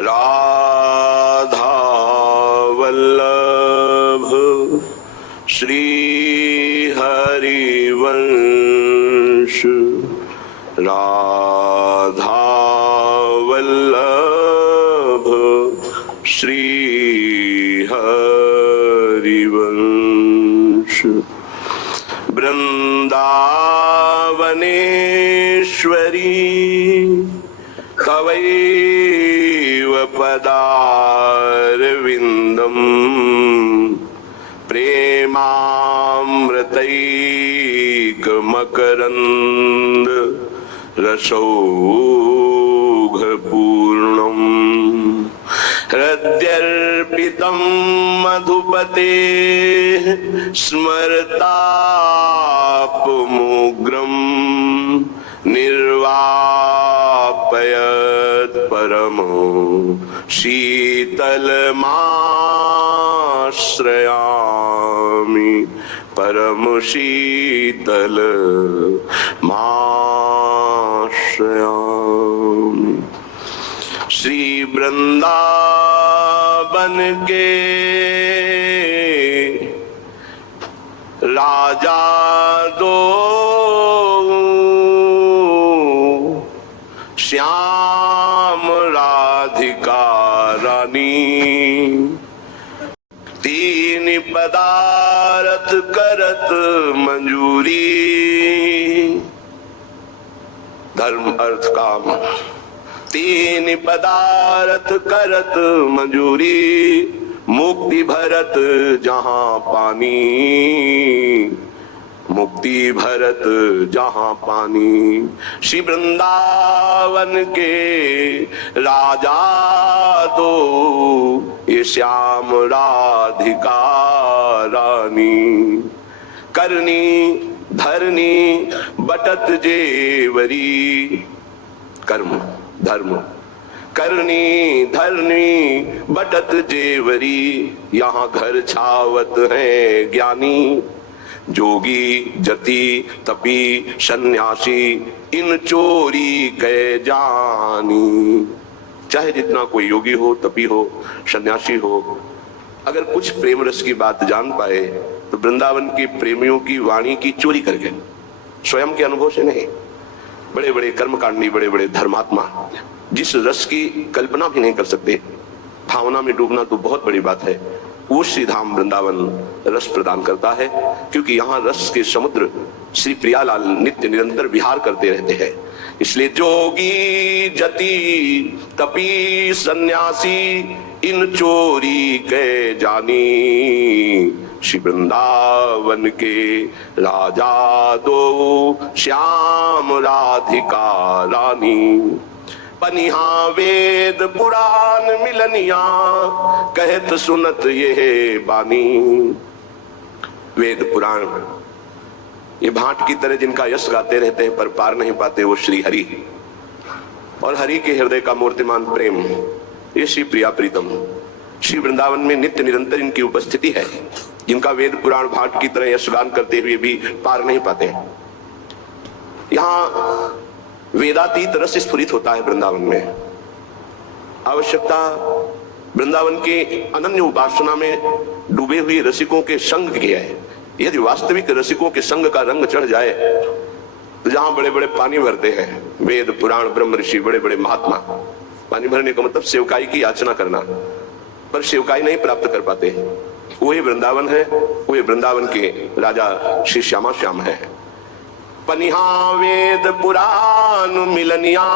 राधा वल्लभ श्री हरिवंश, राधा वल्लभ श्री हरिवंश। वृंदावनेश्वरी तवैव पदारविन्दम् प्रेमामृतैकमकरन्द रसौघपूर्णम्। हृद्यर्पितं मधुपतेः स्मरतापमुग्रम् निर्वापयत् परमो शीतलमाश्रयामि, परम शीतलमाश्रयामि। श्री वृंदावन के राजा दो श्याम राधिका रानी, तीन पदार्थ करत मंजूरी, धर्म अर्थ काम तीन पदार्थ करत मंजूरी, मुक्ति भरत जहां पानी, मुक्ति भरत जहां पानी। श्री वृंदावन के राजा दो ये श्याम राधिका रानी, करनी धरनी बटत जेवरी, कर्म धर्म करनी धरनी बटत जेवरी, यहाँ घर छावत है ज्ञानी, जोगी जति तपी सन्यासी इन चोरी कै जानी। चाहे जितना कोई योगी हो, तपी हो, सन्यासी हो, अगर कुछ प्रेम रस की बात जान पाए तो वृंदावन के प्रेमियों की वाणी की चोरी करके, स्वयं के अनुभव से नहीं। बड़े बड़े कर्मकांडी, बड़े बड़े धर्मात्मा जिस रस की कल्पना भी नहीं कर सकते, भावना में डूबना तो बहुत बड़ी बात है, वो श्री धाम वृंदावन रस प्रदान करता है। क्योंकि यहाँ रस के समुद्र श्री प्रियालाल नित्य निरंतर विहार करते रहते हैं। इसलिए जोगी जति तपी सन्यासी इन चोरी के जानी, श्री वृंदावन के राजा दो श्याम राधिका रानी। पनिहा वेद पुराण मिलनिया कहत सुनत ये बानी। वेद पुराण ये भाट की तरह जिनका यश गाते रहते हैं पर पार नहीं पाते, वो श्री हरि और हरि के हृदय का मूर्तिमान प्रेम, ये श्री प्रिया प्रीतम श्री वृंदावन में नित्य निरंतर इनकी उपस्थिति है, जिनका वेद पुराण भाट की तरह यशगान करते हुए भी पार नहीं पाते। यहाँ वेदातीत रस स्फुरित होता है वृंदावन में। आवश्यकता वृंदावन के अनन्य उपासना में डूबे हुए रसिकों के संग की है। यदि वास्तविक रसिकों के संग का रंग चढ़ जाए तो जहां बड़े बड़े पानी भरते हैं, वेद पुराण ब्रह्म ऋषि, बड़े बड़े महात्मा, पानी भरने का मतलब सेवकाई की याचना करना, पर सेवकाई नहीं प्राप्त कर पाते। वही वृंदावन है, वही वृंदावन के राजा श्री श्यामा श्याम है। पनिहा वेद पुराण मिलनिया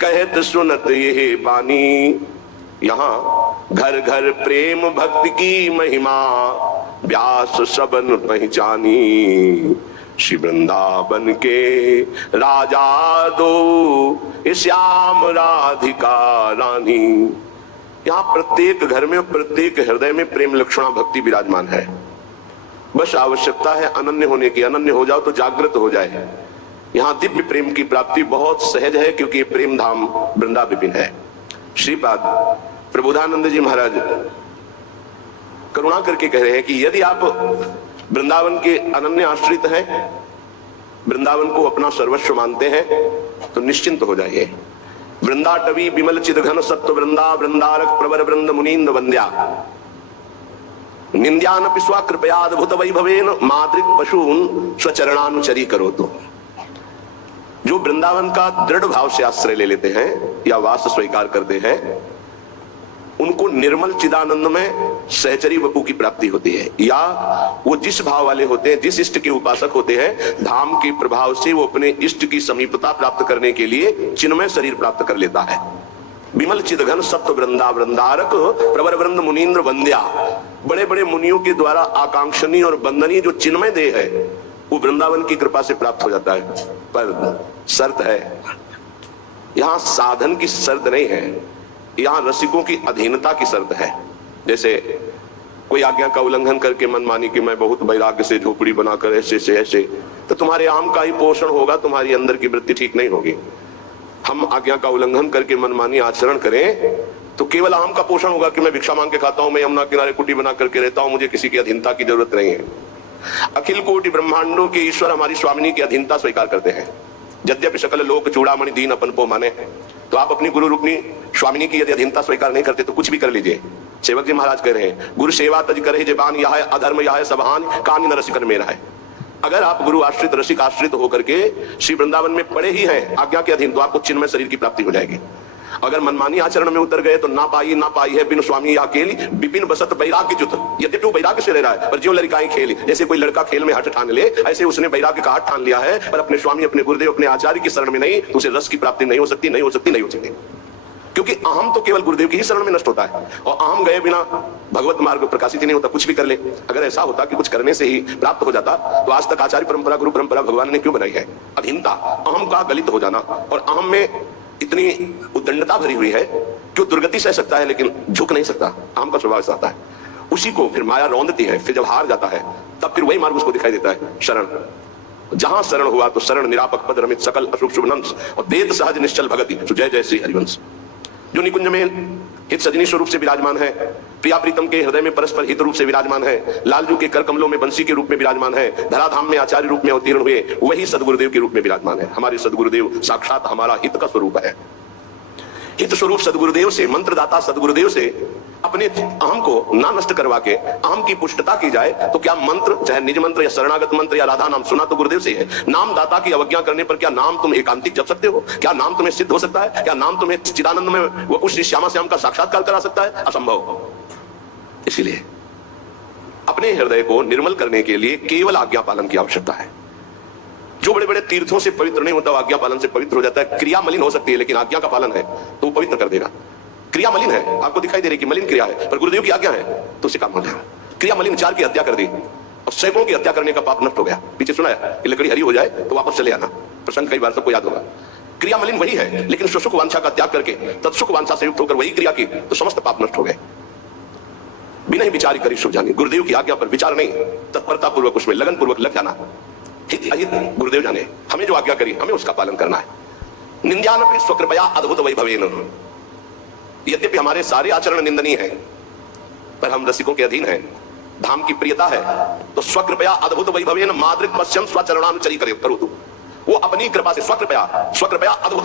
कहत सुनत ये बानी। यहाँ घर घर प्रेम भक्ति की महिमा व्यास सबन पहचानी। श्री वृंदावन के राजा दो श्याम राधिका रानी। यहाँ प्रत्येक घर में, प्रत्येक हृदय में प्रेम लक्षणा भक्ति विराजमान है। बस आवश्यकता है अनन्य होने की। अनन्य हो जाओ तो जागृत हो जाए। यहाँ दिव्य प्रेम की प्राप्ति बहुत सहज है, क्योंकि ये प्रेम धाम वृंदा विपिन है। श्रीपाद प्रबोधानंद जी महाराज करुणा करके कह रहे हैं कि यदि आप वृंदावन के अनन्य आश्रित हैं, वृंदावन को अपना सर्वस्व मानते हैं, तो निश्चिंत हो जाइए। वृंदाटवी विमल चिद घन सत्व वृंदा वृंदारक प्रवर वृंद मुनीन्द्र वंद्या निंद्यानपि स्वकृपयाद्भुत वैभवेन मादृक पशून स्वचरणानुचरी करो। तो जो वृंदावन का दृढ़ भाव से आश्रय ले लेते हैं या वास स्वीकार करते हैं, उनको निर्मल चिदानंद में सहचरी वपु की प्राप्ति होती है। या वो जिस भाव वाले होते हैं, जिस इष्ट के उपासक होते हैं, धाम के प्रभाव से वो अपने इष्ट की समीपता प्राप्त करने के लिए चिन्मय शरीर प्राप्त कर लेता है। विमल चिदघन सप्त वृंदा वृंदारक प्रवर वृंद मुनीन्द्र वंद्या, बड़े बड़े मुनियों के द्वारा आकांक्षणीय और वंदनीय जो चिन्मय देह है वो वृंदावन की कृपा से प्राप्त हो जाता है। पर शर्त है, यहां साधन की शर्त नहीं है, यहां रसिकों की अधीनता की शर्त है। जैसे कोई आज्ञा का उल्लंघन करके मन मानी कि मैं बहुत वैराग्य से झोपड़ी बनाकर ऐसे से ऐसे, तो तुम्हारे आम का ही पोषण होगा, तुम्हारी अंदर की वृत्ति ठीक नहीं होगी। हम आज्ञा का उल्लंघन करके मनमानी आचरण करें तो केवल आम का पोषण होगा कि मैं भिक्षा मांग के खाता हूं, मैं यमुना किनारे कुटी बना करके रहता हूं, मुझे किसी की अधीनता की जरूरत नहीं है। अखिल कोटि ब्रह्मांडों के ईश्वर हमारी स्वामिनी की अधीनता स्वीकार करते हैं। यद्यपि सकल लोक चूड़ामणि दीन अपन को माने, तो आप अपनी गुरु रूपनी स्वामिनी की यदि अधीनता स्वीकार नहीं करते तो कुछ भी कर लीजिए। सेवक जी महाराज कह रहे हैं, गुरु सेवा तज करे जबान, यह है अधर्म, यह है सबहान, कान न रसिकन मेरा है। अगर आप गुरु आश्रित रसिक आश्रित होकर के श्री वृंदावन में पड़े ही हैं आज्ञा के अधीन, तो आपको चिन्मय शरीर की प्राप्ति हो जाएगी। अगर मनमानी आचरण में उतर गए तो ना पाई है बिन स्वामी अकेली, विपिन बसत वैराग्य जुत। यद्यपि वो वैराग्य से रह रहा है पर जो लड़काई खेली, जैसे कोई लड़का खेल में हठ ठान ले, ऐसे उसने वैराग्य का हठ ठान लिया है, पर अपने स्वामी अपने गुरुदेव अपने आचार्य की शरण में नहीं, तो उसे रस की प्राप्ति नहीं हो सकती, नहीं हो सकती, नहीं हो सकती। क्योंकि अहम तो केवल गुरुदेव की ही शरण में नष्ट होता है, और अहम गए बिना भगवत मार्ग प्रकाशित ही नहीं होता। कुछ भी कर ले, अगर ऐसा होता कि कुछ करने से ही प्राप्त हो जाता तो आज तक आचार्य परंपरा गुरु परंपरा भगवान ने क्यों बनाई है? अधीनता, अहम का गलित हो जाना, और अहम में इतनी उद्दंडता भरी हुई है कि दुर्गति सह सकता है लेकिन झुक नहीं सकता। अहम का स्वभाव ऐसा आता है, उसी को फिर माया रौंदती है। फिर जब हार जाता है तब फिर वही मार्ग उसको दिखाई देता है, शरण। जहां शरण हुआ तो शरण निरापक पद रमित सकल अशुभ शुभ नंस, और वेद सहज निश्चल भगति, जय जय श्री हरिवंश। जो निकुंज में हित सजनी स्वरूप से विराजमान है, प्रिया प्रीतम के हृदय में परस्पर हित रूप से विराजमान है, लालजू के कर कमलों में बंसी के रूप में विराजमान है, धराधाम में आचार्य रूप में अवतीर्ण हुए, वही सदगुरुदेव के रूप में विराजमान है। हमारे सदगुरुदेव साक्षात हमारा हित का स्वरूप है। हित स्वरूप सदगुरुदेव से, मंत्रदाता सदगुरुदेव से अपने अहम को ना नष्ट करवा के अहम की पुष्टता की जाए तो क्या मंत्र, चाहे निज मंत्र या शरणागत मंत्र या राधा नाम, सुना तो गुरुदेव से है। नाम दाता की अवज्ञा करने पर क्या नाम तुम एकांतिक जप सकते हो? क्या नाम तुम्हें सिद्ध हो सकता है? क्या नाम तुम्हें चिदानंद में वो कुछ श्यामा श्याम का साक्षात्कार करा सकता है? असंभव। इसीलिए अपने हृदय को निर्मल करने के लिए केवल आज्ञा पालन की आवश्यकता है। जो बड़े बड़े तीर्थों से पवित्र नहीं होता, आज्ञा पालन से पवित्र हो जाता है। क्रिया मलिन हो सकती है लेकिन आज्ञा का पालन है तो वो पवित्र कर देगा। क्रिया मलिन है, आपको दिखाई दे रही कि मलिन क्रिया है, पर गुरुदेव की आज्ञा है तो उसे काम हो जाएगा। क्रिया मलिन 4 की हत्या कर दी और सैकड़ों की हत्या करने का पाप नष्ट हो गया। पीछे सुना है कि लकड़ी हरी हो जाए तो वापस चले आना, प्रसंग कई बार सबको याद होगा। क्रिया मलिन वही है, लेकिन सुख वांछा का त्याग करके तत्सुख वांछा से युक्त होकर वही क्रिया की तो समस्त पाप नष्ट हो गए। बिना ही विचार करी शुभ जानी, गुरुदेव की आज्ञा पर विचार नहीं, तत्परता पूर्वक उसमें लगन पूर्वक लग जाना। हित अहित गुरुदेव जाने, हमें जो आज्ञा करी हमें उसका पालन करना है। निंद्यानपि स्वकृपया अद्भुत वैभवेन, यद्यपि हमारे सारे आचरण निंदनीय हैं पर हम रसिकों के अधीन हैं, धाम की प्रियता है, तो स्वकृपया अद्भुत वैभवेन मादृक पश्यन् स्वचरणानुचरी करो। वो अपनी कृपा से स्वकृपया अद्भुत